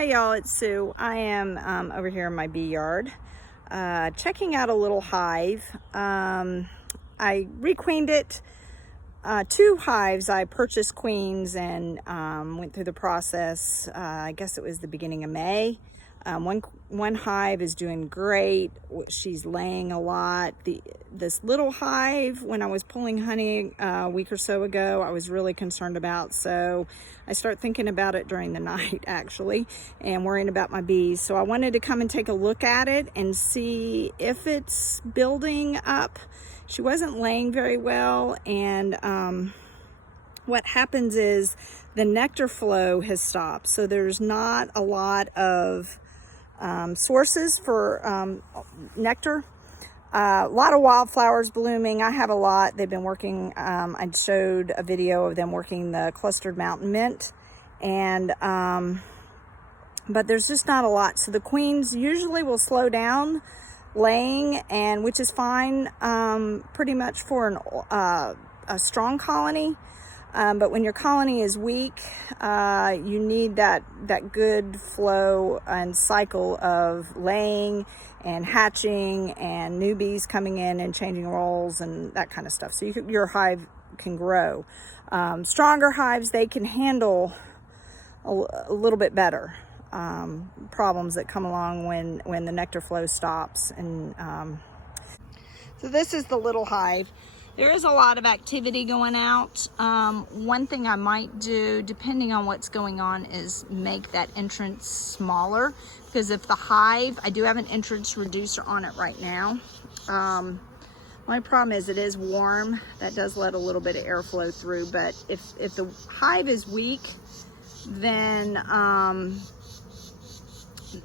Hey y'all, it's Sue. I am over here in my bee yard checking out a little hive. I requeened it. Two hives. I purchased queens and went through the process. I guess it was the beginning of May. One hive is doing great. She's laying a lot. This little hive, when I was pulling honey a week or so ago, I was really concerned about. So I start thinking about it during the night, actually, and worrying about my bees. So I wanted to come and take a look at it and see if it's building up. She wasn't laying very well, and what happens is the nectar flow has stopped. So there's not a lot of sources for nectar. A lot of wildflowers blooming. I have a lot. They've been working. I showed a video of them working the clustered mountain mint, and but there's just not a lot. So the queens usually will slow down laying, and which is fine pretty much for a strong colony. But when your colony is weak, you need that good flow and cycle of laying and hatching and new bees coming in and changing roles and that kind of stuff. So your hive can grow. Stronger hives, they can handle a little bit better problems that come along when the nectar flow stops. And so this is the little hive. There is a lot of activity going out. One thing I might do, depending on what's going on, is make that entrance smaller, because if the hive, I do have an entrance reducer on it right now. My problem is it is warm. That does let a little bit of airflow through, but if the hive is weak, then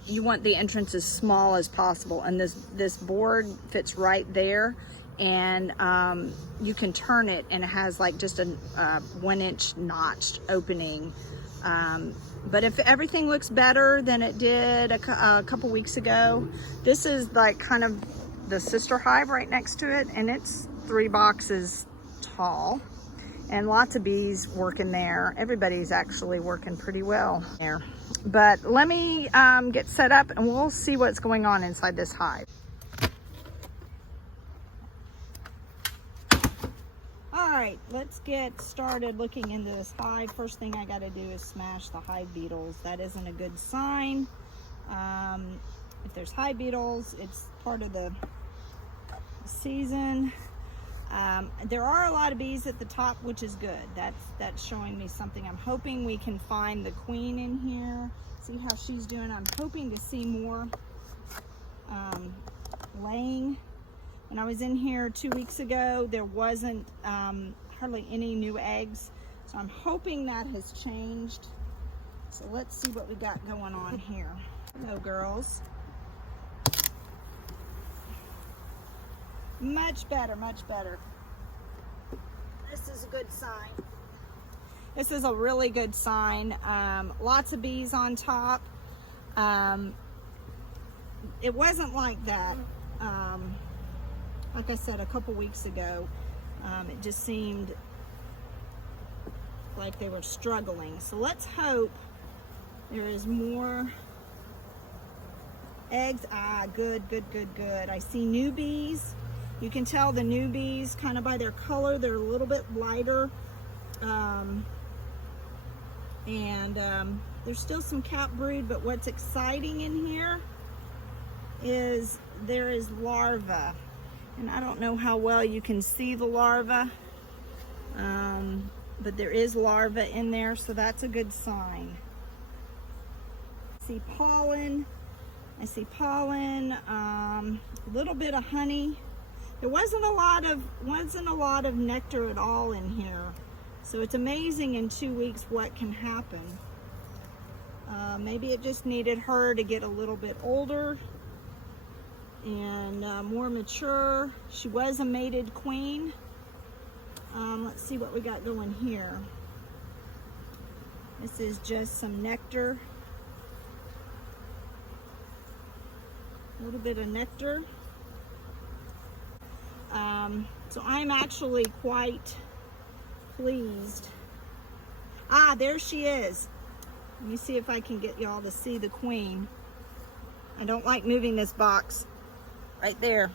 you want the entrance as small as possible, and this board fits right there. And you can turn it, and it has like just a 1-inch notched opening. But if everything looks better than it did a couple weeks ago, this is like kind of the sister hive right next to it, and it's 3 boxes tall, and lots of bees working there. Everybody's actually working pretty well there. But let me get set up, and we'll see what's going on inside this hive. All right, let's get started looking into this hive. First thing I got to do is smash the hive beetles. That isn't a good sign. If there's hive beetles, it's part of the season. There are a lot of bees at the top, which is good. That's showing me something. I'm hoping we can find the queen in here, see how she's doing. I'm hoping to see more laying. When I was in here 2 weeks ago, there wasn't hardly any new eggs. So I'm hoping that has changed. So let's see what we got going on here. Hello, girls. Much better, much better. This is a good sign. This is a really good sign. Lots of bees on top. It wasn't like that. Like I said, a couple weeks ago, it just seemed like they were struggling. So let's hope there is more eggs. Good, good, good, good. I see new bees. You can tell the new bees kind of by their color. They're a little bit lighter. There's still some cap brood, but what's exciting in here is there is larvae. And I don't know how well you can see the larva, but there is larva in there, so that's a good sign. I see pollen. A little bit of honey. There wasn't a lot of nectar at all in here, so it's amazing in 2 weeks what can happen. Maybe it just needed her to get a little bit older and more mature. She was a mated queen. Let's see what we got going here. This is just some nectar. A little bit of nectar. So I'm actually quite pleased. There she is. Let me see if I can get y'all to see the queen. I don't like moving this box right there.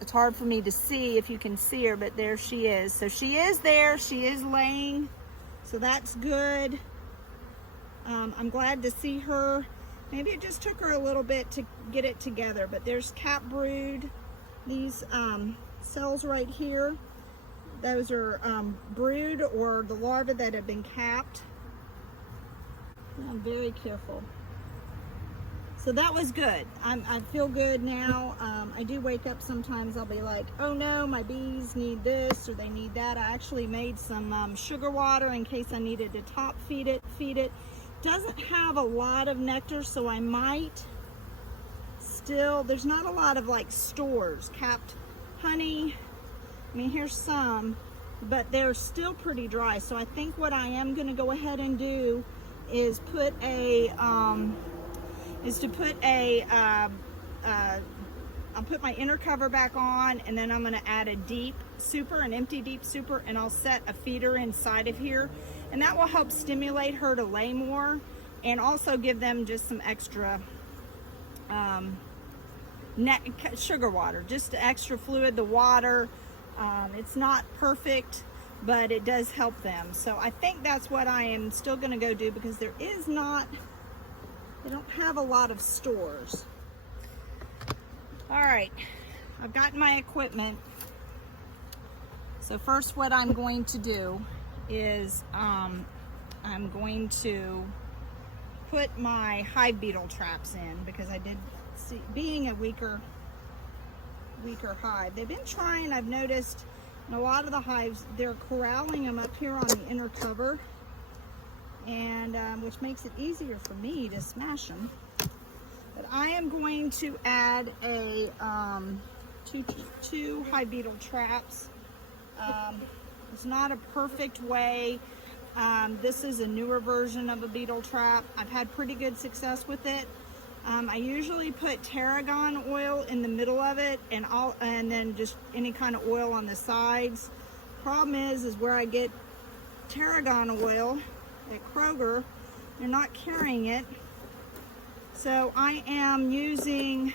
It's hard for me to see if you can see her, but there she is. So she is there, she is laying, so that's good. I'm glad to see her. Maybe it just took her a little bit to get it together, but there's cap brood. These cells right here, those are brood or the larvae that have been capped. I'm very careful. So that was good. I feel good now. I do wake up sometimes, I'll be like, oh no, my bees need this or they need that. I actually made some sugar water in case I needed to top feed it. Doesn't have a lot of nectar, so I might still, there's not a lot of like stores, capped honey. I mean, here's some, but they're still pretty dry. So I think what I am gonna go ahead and do is put I'll put my inner cover back on, and then I'm gonna add a deep super, an empty deep super, and I'll set a feeder inside of here. And that will help stimulate her to lay more and also give them just some extra sugar water, just extra fluid. The water, it's not perfect, but it does help them. So I think that's what I am still gonna go do, because they don't have a lot of stores. All right, I've gotten my equipment. So first what I'm going to do is I'm going to put my hive beetle traps in, because I did see, being a weaker hive, they've been trying, I've noticed in a lot of the hives, they're corralling them up here on the inner cover, and which makes it easier for me to smash them. But I am going to add a two hive beetle traps. It's not a perfect way. This is a newer version of a beetle trap. I've had pretty good success with it. I usually put tarragon oil in the middle of it, and then just any kind of oil on the sides. Problem is where I get tarragon oil at Kroger, they're not carrying it. So I am using,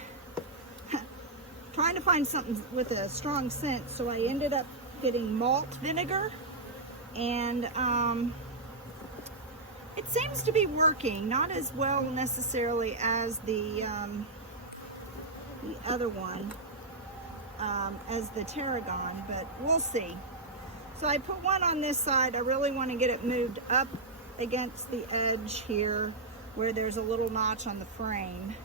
trying to find something with a strong scent. So I ended up getting malt vinegar, and it seems to be working, not as well necessarily as the other one, as the tarragon, but we'll see. So I put one on this side. I really want to get it moved up against the edge here where there's a little notch on the frame.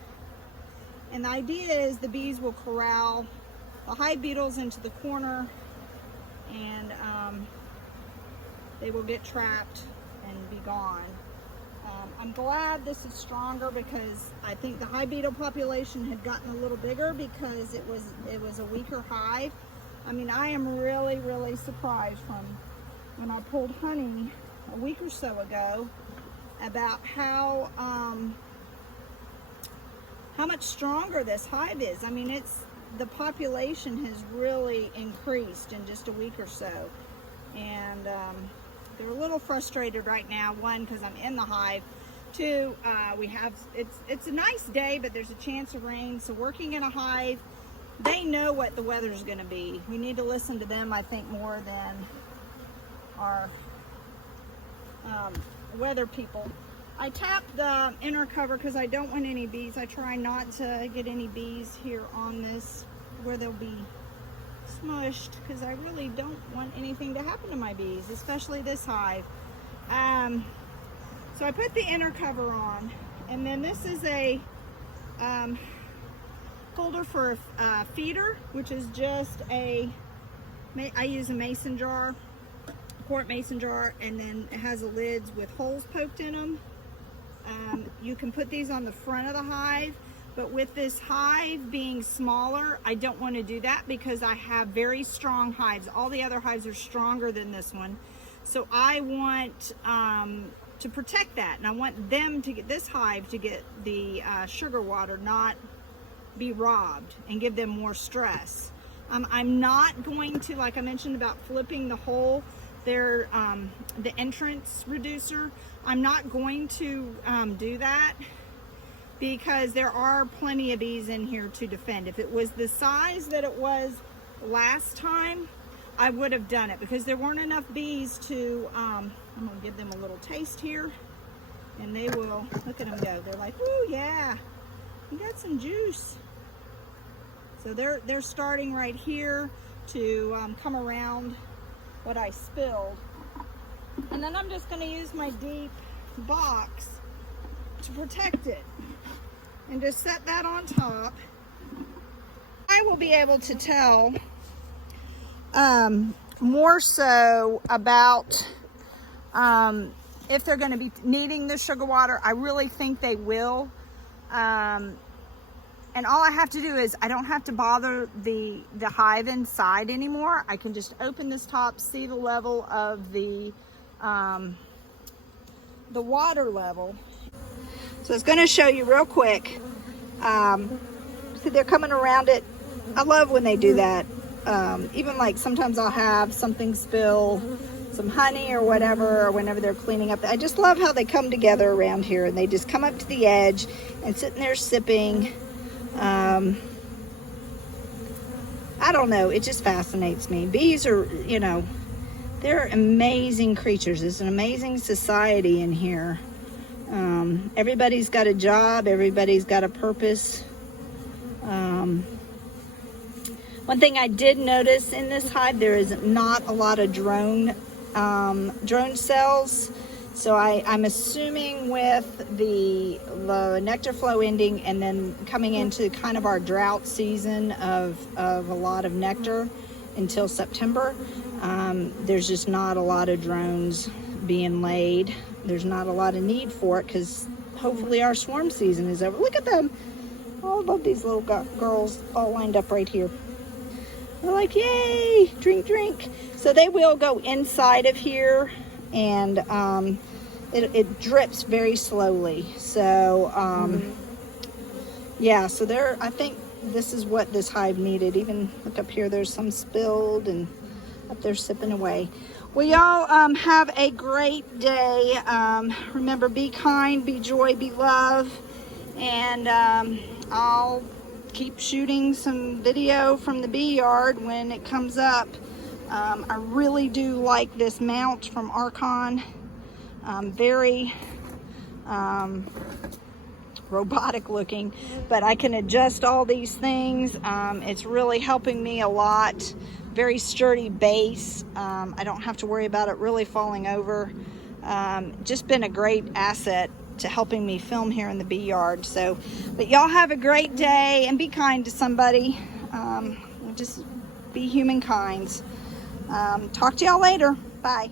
And the idea is the bees will corral the hive beetles into the corner, and they will get trapped and be gone. I'm glad this is stronger, because I think the hive beetle population had gotten a little bigger because it was a weaker hive. I mean, I am really, really surprised from when I pulled honey a week or so ago about how much stronger this hive is. I mean, the population has really increased in just a week or so, and they're a little frustrated right now. One, because I'm in the hive. Two, it's a nice day, but there's a chance of rain. So working in a hive, they know what the weather's going to be. We need to listen to them, I think, more than our weather people. I tap the inner cover because I don't want any bees. I try not to get any bees here on this where they'll be smushed, because I really don't want anything to happen to my bees, especially this hive. So I put the inner cover on, and then this is a holder for a feeder, which is just I use a mason jar, quart mason jar, and then it has lids with holes poked in them. You can put these on the front of the hive, but with this hive being smaller, I don't want to do that, because I have very strong hives. All the other hives are stronger than this one. So I want to protect that, and I want them to get, this hive to get the sugar water, not be robbed and give them more stress. I'm not going to, like I mentioned about flipping the hole, the entrance reducer. I'm not going to do that because there are plenty of bees in here to defend. If it was the size that it was last time, I would have done it because there weren't enough bees to, I'm gonna give them a little taste here, and they will, look at them go. They're like, ooh, yeah, you got some juice. So they're starting right here to come around what I spilled. And then I'm just gonna use my deep box to protect it. And just set that on top. I will be able to tell more so about if they're going to be needing the sugar water. I really think they will. And all I have to do is I don't have to bother the hive inside anymore. I can just open this top, see the level of the water level. So it's going to show you real quick. See, they're coming around it. I love when they do that. Even like sometimes I'll have something spill, some honey or whatever, or whenever they're cleaning up. I just love how they come together around here and they just come up to the edge and sitting there sipping. I don't know. It just fascinates me. Bees are, you know, they're amazing creatures. It's an amazing society in here. Everybody's got a job, everybody's got a purpose. One thing I did notice in this hive, there is not a lot of drone cells. So I'm assuming with the nectar flow ending and then coming into kind of our drought season of a lot of nectar until September, there's just not a lot of drones being laid. There's not a lot of need for it because hopefully our swarm season is over. Look at them. Oh, I love these little girls all lined up right here. They're like, yay, drink, drink. So they will go inside of here and it drips very slowly. So, yeah, so I think this is what this hive needed. Even look up here, there's some spilled and up there sipping away. Well, y'all have a great day. Remember, be kind, be joy, be love. And I'll keep shooting some video from the bee yard when it comes up. I really do like this mount from Archon. Very robotic looking, but I can adjust all these things. It's really helping me a lot. Very sturdy base. I don't have to worry about it really falling over. Just been a great asset to helping me film here in the bee yard. So, but y'all have a great day and be kind to somebody. Just be humankind. Talk to y'all later. Bye.